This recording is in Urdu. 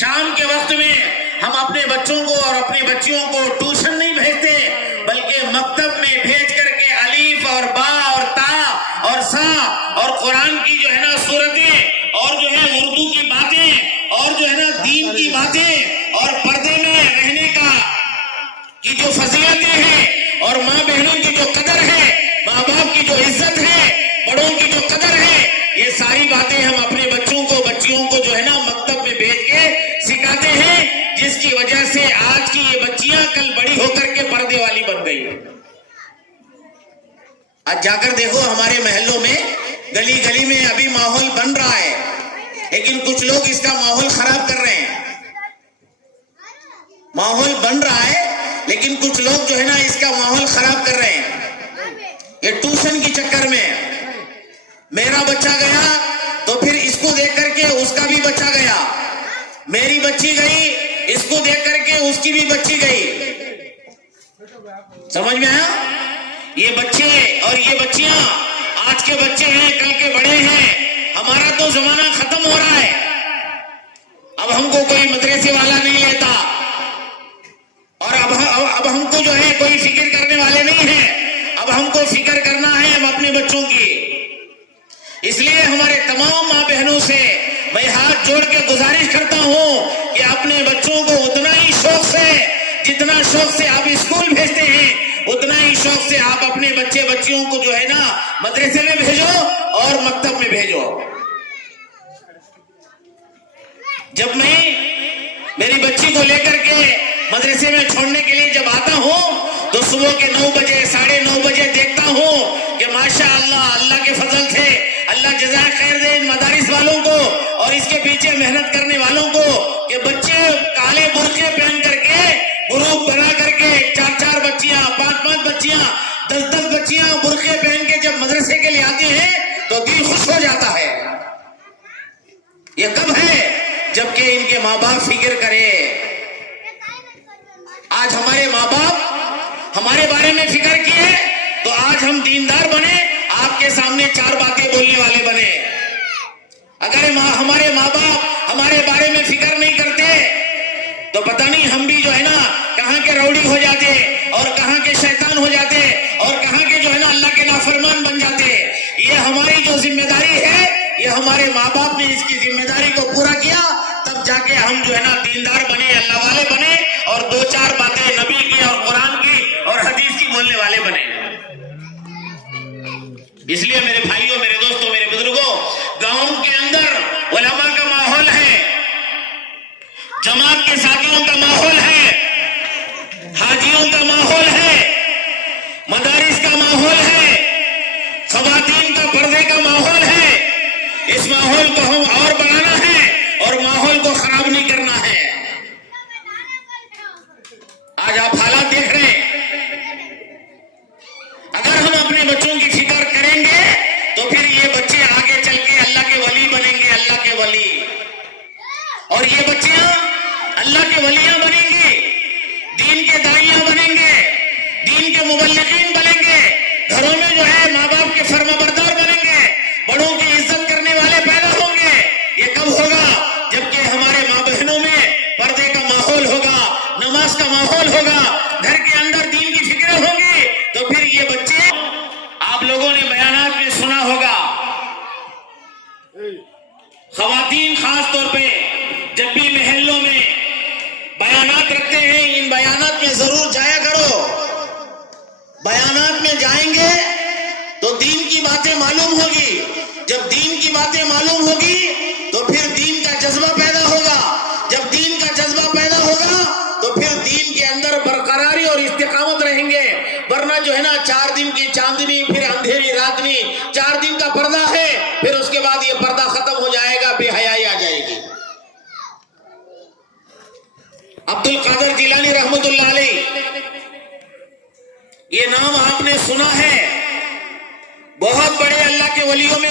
شام کے وقت میں ہم اپنے بچوں کو اور اپنی بچیوں کو ٹیوشن نہیں بھیجتے، بلکہ مکتب میں بھیج کر کے الف اور با اور تا اور سا اور قرآن کی جو ہے نا سورتیں اور جو ہے اردو کی باتیں اور جو ہے نا دین کی باتیں اور پردے میں رہنے کی جو فضیلتیں ہیں اور ماں بہنوں کی جو قدر ہے، ماں باپ کی جو عزت ہے، بڑوں کی جو قدر ہے، یہ ساری باتیں ہم اپنے بچوں کو بچیوں کو جو ہے نا مکتب میں بھیج کے سکھاتے ہیں، جس کی وجہ سے آج کی یہ بچیاں کل بڑی ہو کر کے پردے والی بن گئی۔ آج جا کر دیکھو ہمارے محلوں میں گلی گلی میں ابھی ماحول بن رہا ہے، لیکن کچھ لوگ اس کا ماحول خراب کر رہے ہیں۔ ماحول بن رہا ہے لیکن کچھ لوگ جو ہے نا اس کا ماحول خراب کر رہے ہیں۔ یہ ٹیوشن کی چکر میں میرا بچہ گیا تو پھر اس کو دیکھ کر کے اس کا بھی بچہ گیا، میری بچی گئی اس کو دیکھ کر کے اس کی بھی بچی گئی۔ سمجھ میں آیا؟ یہ بچے اور یہ بچیاں آج کے بچے ہیں، کل کے بڑے ہیں۔ ہمارا تو زمانہ ختم ہو رہا ہے، اب ہم کو کوئی مدرسے والا نہیں لیتا، اور اب ہم کو جو ہے کوئی فکر کرنے والے نہیں ہیں، اب ہم کو فکر کرنا ہے ہم اپنے بچوں کی۔ اس لیے ہمارے تمام ماں بہنوں سے میں ہاتھ جوڑ کے گزارش کرتا ہوں کہ اپنے بچوں کو اتنا ہی شوق سے، جتنا شوق سے آپ اسکول بھیجتے ہیں، اتنا ہی شوق سے آپ اپنے بچے بچیوں کو جو ہے نا مدرسے میں بھیجو اور مکتب میں بھیجو۔ جب میں میری بچی کو لے کر کے مدرسے میں چھوڑنے کے لیے جب آتا ہوں تو صبح کے 9 بجے 9:30 بجے دیکھتا ہوں کہ ماشاءاللہ اللہ کے فضل سے اللہ جزائے خیر دے ان مدارس والوں کو اور اس کے پیچھے محنت کرنے والوں کو کہ بچے کالے برقعے پہن کر کے گروپ بنا کر کے 4 بچیاں 5 بچیاں 10 بچیاں برقعے پہن کے جب مدرسے کے لیے آتے ہیں تو دل خوش ہو جاتا ہے۔ یہ کب ہے؟ جبکہ ان کے ماں باپ فکر کرے۔ آج ہمارے ماں باپ ہمارے بارے میں فکر کیے تو آج ہم دیندار بنے، آپ کے سامنے 4 باتیں بولنے والے بنے۔ اگر ہمارے ماں باپ ہمارے بارے میں فکر نہیں کرتے تو پتہ نہیں ہم بھی جو ہے نا کہاں کے روڑی ہو جاتے اور کہاں کے شیطان ہو جاتے اور کہاں کے جو ہے نا اللہ کے نافرمان بن جاتے۔ یہ ہماری جو ذمہ داری ہے، یہ ہمارے ماں باپ نے اس کی ذمہ داری کو پورا کیا، تب جا کے ہم جو ہے نا دیندار بنے، اللہ والے بنے اور 2-4 باتیں نبی کی اور قرآن کی اور حدیث کی بولنے والے بنے۔ اس لیے میرے بھائیوں، میرے دوستوں، میرے بزرگوں، گاؤں کے اندر علماء کا ماحول ہے، جماعت کے ساتھیوں کا ماحول ہے، حاجیوں کا ماحول ہے، مدارس کا ماحول ہے، خواتین کا پردے کا ماحول ہے۔ اس ماحول کو ہم اور بڑھانا ہے اور ماحول کو خراب نہیں کرنا ہے۔ آج آپ حالات دیکھ رہے ہیں، اگر ہم اپنے بچوں کی فکر کریں گے تو پھر یہ بچے آگے چل کے اللہ کے ولی بنیں گے، اللہ کے ولی، اور یہ بچیاں اللہ کے ولیاں بنیں گے، دین کے داعیاں بنیں گے، دین کے مبلغین بنیں گے، گھروں میں جو ہے ماں باپ کے فرما بردار بنیں گے، بڑوں کی عزت کرنے والے پیدا ہوں گے۔ یہ کب ہوگا؟ جبکہ ہمارے ماں بہنوں میں پردے کا ماحول ہوگا، نماز کا ماحول ہوگا، گھر کے اندر دین کی فکر ہوگی، تو پھر یہ بچے، آپ لوگوں نے بیانات میں سنا ہوگا، خواتین خاص طور پہ جب بھی محلوں میں بیانات رکھتے ہیں، ان بیانات میں ضرور جایا کرو۔ بیانات میں جائیں گے تو دین کی باتیں معلوم ہوگی، جب دین کی باتیں معلوم ہوگی تو پھر دین کا جذبہ پیدا ہوگا، جب دین کا جذبہ پیدا ہوگا تو پھر دین کے اندر برقراری اور استقامت رہیں گے، ورنہ جو ہے نا 4 دن کی چاندنی پھر اندھیری راتنی، 4 دن کا پردہ ہے، پھر اس کے بعد یہ پردہ ختم ہو جائے گا، بے حیائی آ جائے گی۔ عبد القادر جیلانی رحمت اللہ علیہ، یہ نام آپ نے سنا ہے، بہت بڑے اللہ کے ولیوں میں